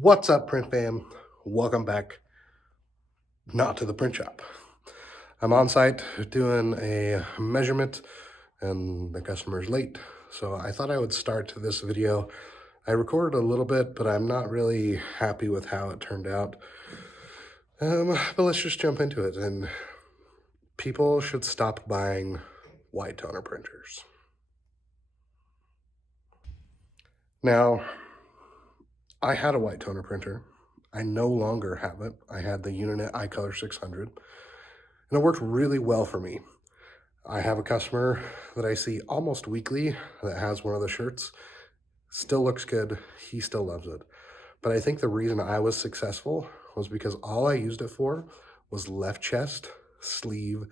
What's up, print fam? Welcome back, not to the print shop. I'm on site doing a measurement and the customer's late. So I thought I would start this video. I recorded a little bit, but I'm not really happy with how it turned out. But let's just jump into it. And people should stop buying white toner printers. Now, I had a white toner printer. I no longer have it. I had the uninet icolor 600, and it worked really well for me. I have a customer that I see almost weekly that has one of the shirts. Still looks good. He still loves it. But I think the reason I was successful was because all I used it for was left chest, sleeve,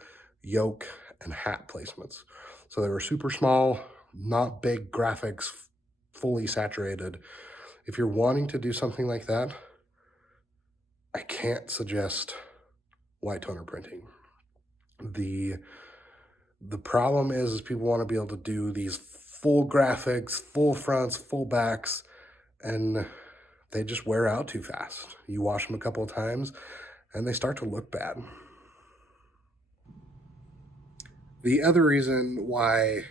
yoke, and hat placements. So they were super small, not big graphics, fully saturated. If you're wanting to do something like that, I can't suggest white toner printing. The problem is people want to be able to do these full graphics, full fronts, full backs, and they just wear out too fast. You wash them a couple of times and they start to look bad. The other reason why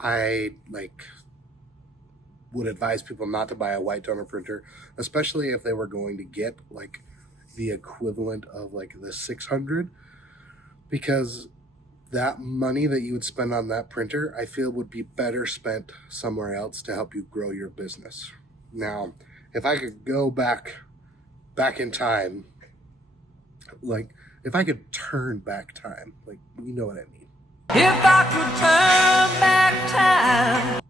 I would advise people not to buy a white toner printer, especially if they were going to get the equivalent of the 600, because that money that you would spend on that printer, I feel would be better spent somewhere else to help you grow your business. Now, if I could go back in time, if I could turn back time, you know what I mean. If I could turn back time.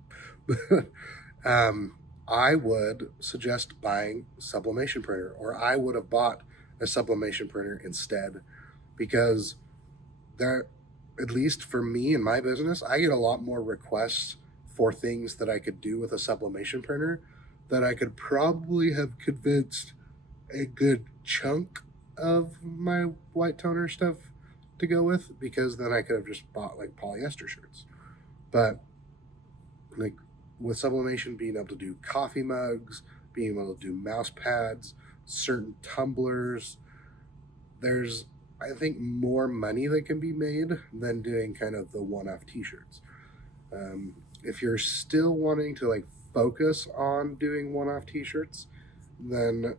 I would suggest buying a sublimation printer, or I would have bought a sublimation printer instead, because there, at least for me in my business, I get a lot more requests for things that I could do with a sublimation printer that I could probably have convinced a good chunk of my white toner stuff to go with, because then I could have just bought polyester shirts. But with sublimation, being able to do coffee mugs, being able to do mouse pads, certain tumblers, there's, I think, more money that can be made than doing kind of the one-off t-shirts. If you're still wanting to focus on doing one-off t-shirts, then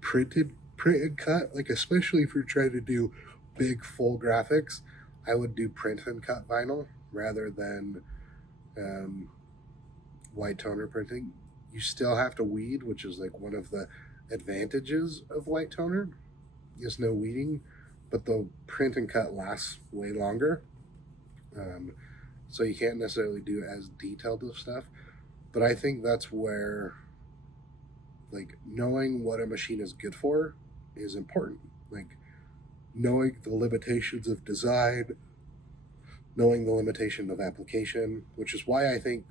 print and cut, especially if you're trying to do big full graphics, I would do print and cut vinyl rather than white toner printing. You still have to weed, which is one of the advantages of white toner, is no weeding, but the print and cut lasts way longer. So you can't necessarily do as detailed of stuff. But I think that's where knowing what a machine is good for is important. Knowing the limitations of design, knowing the limitation of application, which is why I think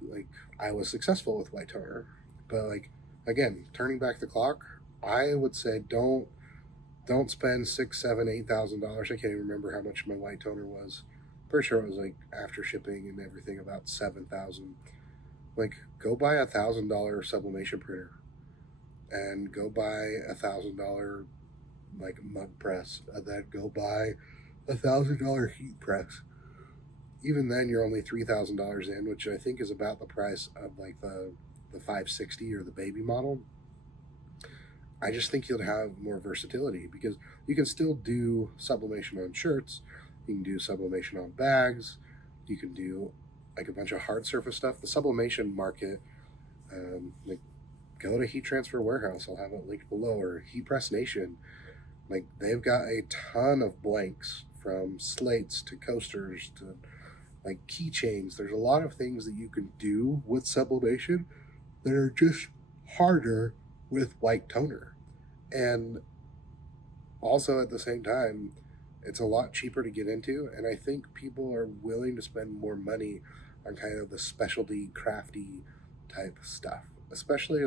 I was successful with white toner. But again, turning back the clock, I would say don't spend $6,000, $7,000, $8,000. I can't even remember how much my white toner was. Pretty sure it was after shipping and everything about $7,000. Go buy $1,000 sublimation printer, and go buy $1,000 mug press, and then go buy $1,000 heat press. Even then, you're only $3,000 in, which I think is about the price of the 560 or the baby model. I just think you'll have more versatility, because you can still do sublimation on shirts, you can do sublimation on bags, you can do a bunch of hard surface stuff. The sublimation market, go to Heat Transfer Warehouse, I'll have it linked below, or Heat Press Nation. They've got a ton of blanks, from slates to coasters to keychains. There's a lot of things that you can do with sublimation that are just harder with white toner. And also at the same time, it's a lot cheaper to get into, and I think people are willing to spend more money on kind of the specialty, crafty type stuff. Especially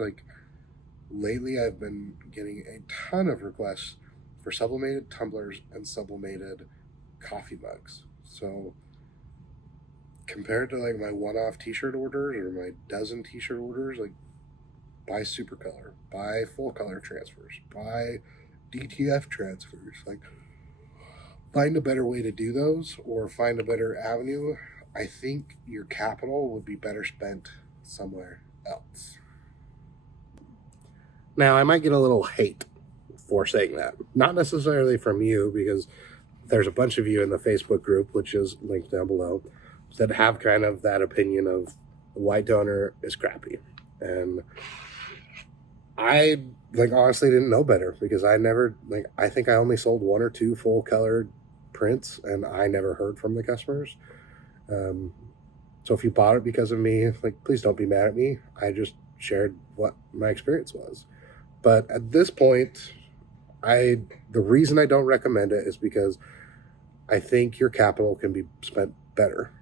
lately, I've been getting a ton of requests for sublimated tumblers and sublimated coffee mugs. So compared to my one-off t-shirt orders or my dozen t-shirt orders, buy Supercolor, buy full color transfers, buy DTF transfers. Like, find a better way to do those or find a better avenue. I think your capital would be better spent somewhere else. Now, I might get a little hate for saying that. Not necessarily from you, because there's a bunch of you in the Facebook group, which is linked down below, that have kind of that opinion of the white toner is crappy. And I, like, honestly didn't know better, because I never, like, I think I only sold 1 or 2 full colored prints, and I never heard from the customers. So if you bought it because of me, like, please don't be mad at me. I just shared what my experience was. But at this point, the reason I don't recommend it is because I think your capital can be spent better.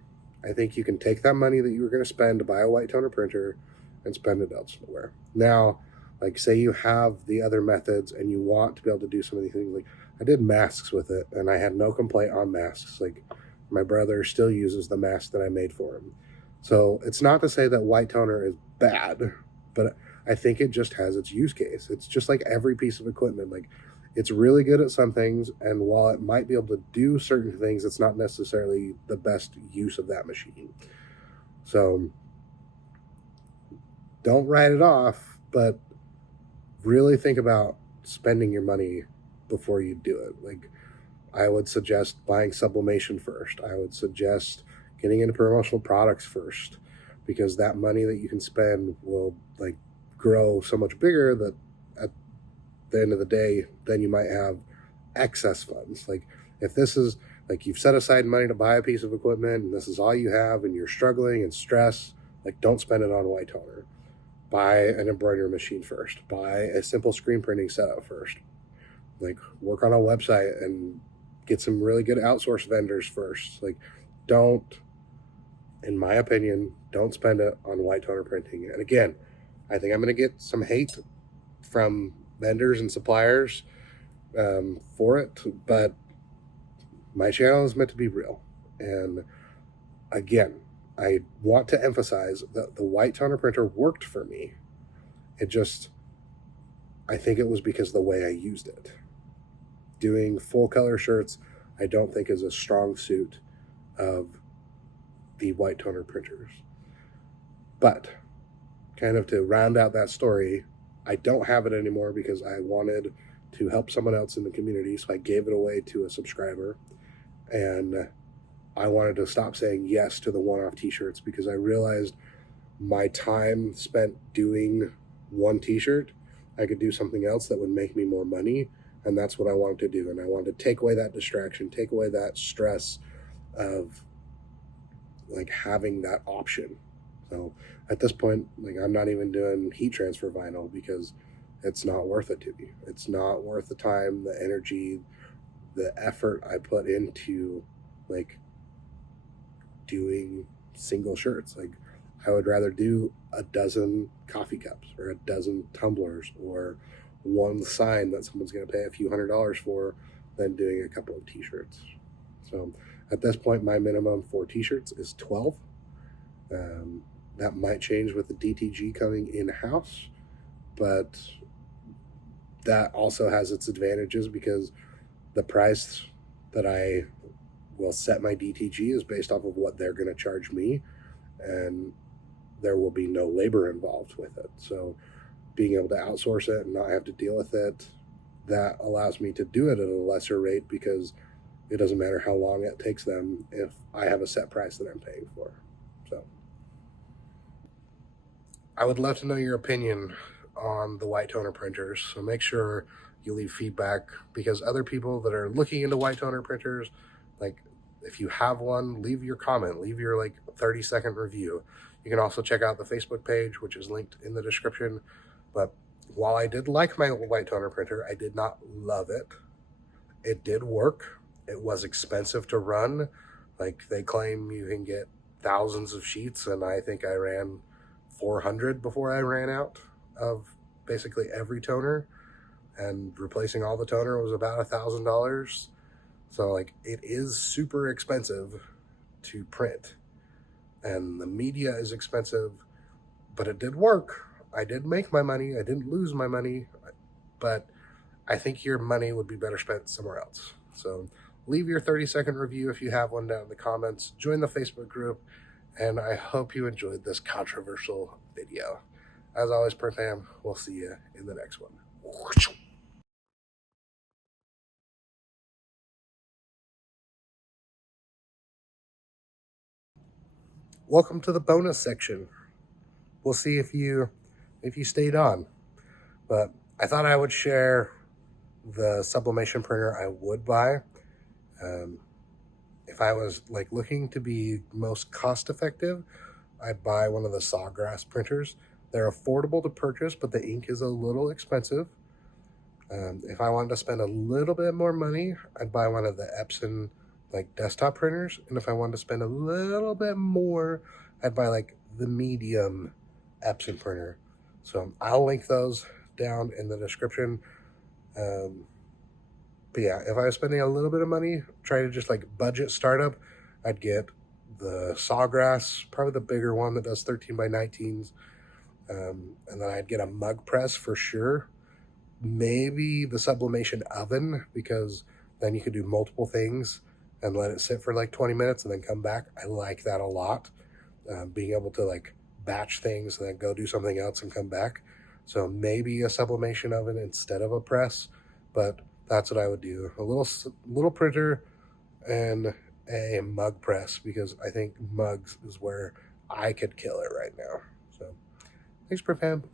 I think you can take that money that you were going to spend to buy a white toner printer and spend it elsewhere. Now, like, say you have the other methods and you want to be able to do some of these things. Like, I did masks with it, and I had no complaint on masks. Like, my brother still uses the mask that I made for him. So it's not to say that white toner is bad, but I think it just has its use case. It's just like every piece of equipment. Like, it's really good at some things, and while it might be able to do certain things, it's not necessarily the best use of that machine. So don't write it off, but really think about spending your money before you do it. Like, I would suggest buying sublimation first. I would suggest getting into promotional products first, because that money that you can spend will, like, grow so much bigger that at the end of the day, then you might have excess funds. Like, if this is, like, you've set aside money to buy a piece of equipment and this is all you have and you're struggling and stressed, like, don't spend it on white toner. Buy an embroidery machine first. Buy a simple screen printing setup first. Like, work on a website and get some really good outsourced vendors first. Like, don't, in my opinion, don't spend it on white toner printing. And again, I think I'm going to get some hate from vendors and suppliers for it, but my channel is meant to be real. And again, I want to emphasize that the white toner printer worked for me. It just, I think it was because of the way I used it. Doing full color shirts, I don't think is a strong suit of the white toner printers. But kind of to round out that story, I don't have it anymore because I wanted to help someone else in the community, so I gave it away to a subscriber. And I wanted to stop saying yes to the one-off t-shirts, because I realized my time spent doing one t-shirt, I could do something else that would make me more money, and that's what I wanted to do. And I wanted to take away that distraction, take away that stress of, like, having that option. So at this point, like, I'm not even doing heat transfer vinyl because it's not worth it to me. It's not worth the time, the energy, the effort I put into, like, doing single shirts. Like, I would rather do a dozen coffee cups or a dozen tumblers or one sign that someone's going to pay a few $100s for than doing a couple of t-shirts. So at this point, my minimum for t-shirts is 12. That might change with the DTG coming in-house, but that also has its advantages, because the price that I will set my DTG is based off of what they're going to charge me, and there will be no labor involved with it. So being able to outsource it and not have to deal with it, that allows me to do it at a lesser rate, because it doesn't matter how long it takes them if I have a set price that I'm paying for. So I would love to know your opinion on the white toner printers. So make sure you leave feedback, because other people that are looking into white toner printers, like, if you have one, leave your comment, leave your, like, 30-second review. You can also check out the Facebook page, which is linked in the description. But while I did like my white toner printer, I did not love it. It did work. It was expensive to run. Like, they claim you can get thousands of sheets, and I think I ran 400 before I ran out of basically every toner, and replacing all the toner was about $1,000. So, like, it is super expensive to print, and the media is expensive, but it did work. I did make my money. I didn't lose my money, but I think your money would be better spent somewhere else. So leave your 30-second review if you have one down in the comments. Join the Facebook group, and I hope you enjoyed this controversial video. As always, Per Fam, we'll see you in the next one. Welcome to the bonus section. We'll see if you stayed on. But I thought I would share the sublimation printer I would buy. If I was like looking to be most cost effective, I'd buy one of the Sawgrass printers. They're affordable to purchase, but the ink is a little expensive. If I wanted to spend a little bit more money, I'd buy one of the Epson like desktop printers. And if I wanted to spend a little bit more, I'd buy like the medium Epson printer. So I'll link those down in the description. But yeah, if I was spending a little bit of money, trying to just like budget startup, I'd get the Sawgrass, probably the bigger one that does 13 by 19s. And then I'd get a mug press for sure. Maybe the sublimation oven, because then you could do multiple things and let it sit for like 20 minutes and then come back. I like that a lot. Being able to like batch things and then go do something else and come back. So maybe a sublimation oven instead of a press, but that's what I would do. A little printer and a mug press, because I think mugs is where I could kill it right now. So thanks, Per Fam.